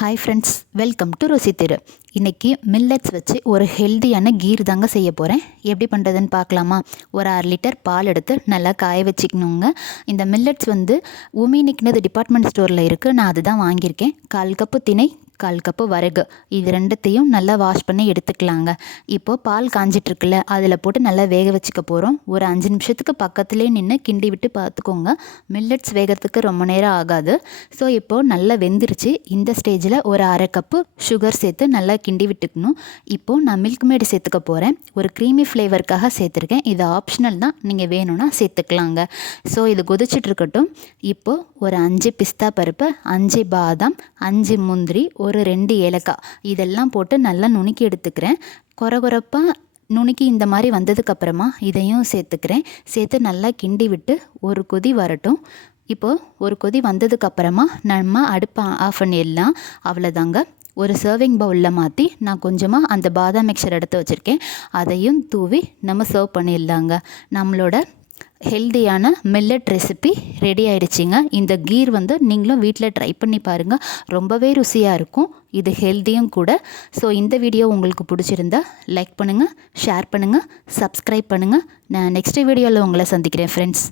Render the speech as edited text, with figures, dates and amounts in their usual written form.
Hi friends, welcome to ருசி திரு. இன்றைக்கி millets வச்சு ஒரு ஹெல்தியான கீர் தாங்க செய்ய போகிறேன். எப்படி பண்ணுறதுன்னு பார்க்கலாமா? ஒரு 1/2 லிட்டர் பால் எடுத்து நல்லா காய வச்சுக்கணுங்க. இந்த மில்லட்ஸ் வந்து உமினிக்னது டிபார்ட்மெண்ட் ஸ்டோரில் இருக்குது. நான் அதுதான் வாங்கியிருக்கேன். 1/4 கப்பு திணை, 1/4 கப்பு வரகு, இது ரெண்டுத்தையும் நல்லா வாஷ் பண்ணி எடுத்துக்கலாங்க. இப்போது பால் காஞ்சிட்ருக்குல்ல, அதில் போட்டு நல்லா வேக வச்சுக்க போகிறோம். ஒரு 5 நிமிஷத்துக்கு பக்கத்துலேயே நின்று கிண்டி விட்டு பார்த்துக்கோங்க. மில்லட்ஸ் வேகிறதுக்கு ரொம்ப நேரம் ஆகாது. ஸோ இப்போது நல்லா வெந்துருச்சு. இந்த ஸ்டேஜில் ஒரு 1/2 கப்பு சுகர் சேர்த்து நல்லா கிண்டி விட்டுக்கணும். இப்போது நான் மில்க் மேடு சேர்த்துக்க போகிறேன். ஒரு க்ரீமி ஃப்ளேவருக்காக சேர்த்துருக்கேன். இது ஆப்ஷனல் தான், நீங்கள் வேணும்னா சேர்த்துக்கலாங்க. ஸோ இது கொதிச்சிட்ருக்கட்டும். இப்போது ஒரு 5 பிஸ்தா பருப்பு, 5 பாதாம், 5 முந்திரி, ஒரு 2 ஏலக்காய் இதெல்லாம் போட்டு நல்லா நுணுக்கி எடுத்துக்கிறேன். கொரகொரப்பாக நுணுக்கி இந்த மாதிரி வந்ததுக்கப்புறமா இதையும் சேர்த்துக்கிறேன். சேர்த்து நல்லா கிண்டி விட்டு ஒரு கொதி வரட்டும். இப்போது ஒரு கொதி வந்ததுக்கப்புறமா நம்ம அடுப்பை ஆஃப் பண்ணிடலாம். அவ்வளோதாங்க. ஒரு சர்விங் பவுலில் மாற்றி நான் கொஞ்சமாக அந்த பாதாம் மிக்சர் எடுத்து வச்சுருக்கேன். அதையும் தூவி நம்ம சர்வ் பண்ணிடலாங்க. நம்மளோட ஹெல்தியான மில்லட் ரெசிபி ரெடி ஆகிடுச்சிங்க. இந்த கீர் வந்து நீங்களும் வீட்டில் ட்ரை பண்ணி பாருங்கள். ரொம்பவே ருசியாக இருக்கும். இது ஹெல்தியும் கூட. ஸோ இந்த வீடியோ உங்களுக்கு பிடிச்சிருந்தா லைக் பண்ணுங்கள், ஷேர் பண்ணுங்கள், சப்ஸ்கிரைப் பண்ணுங்கள். நான் நெக்ஸ்ட் வீடியோவில் உங்களை சந்திக்கிறேன் ஃப்ரெண்ட்ஸ்.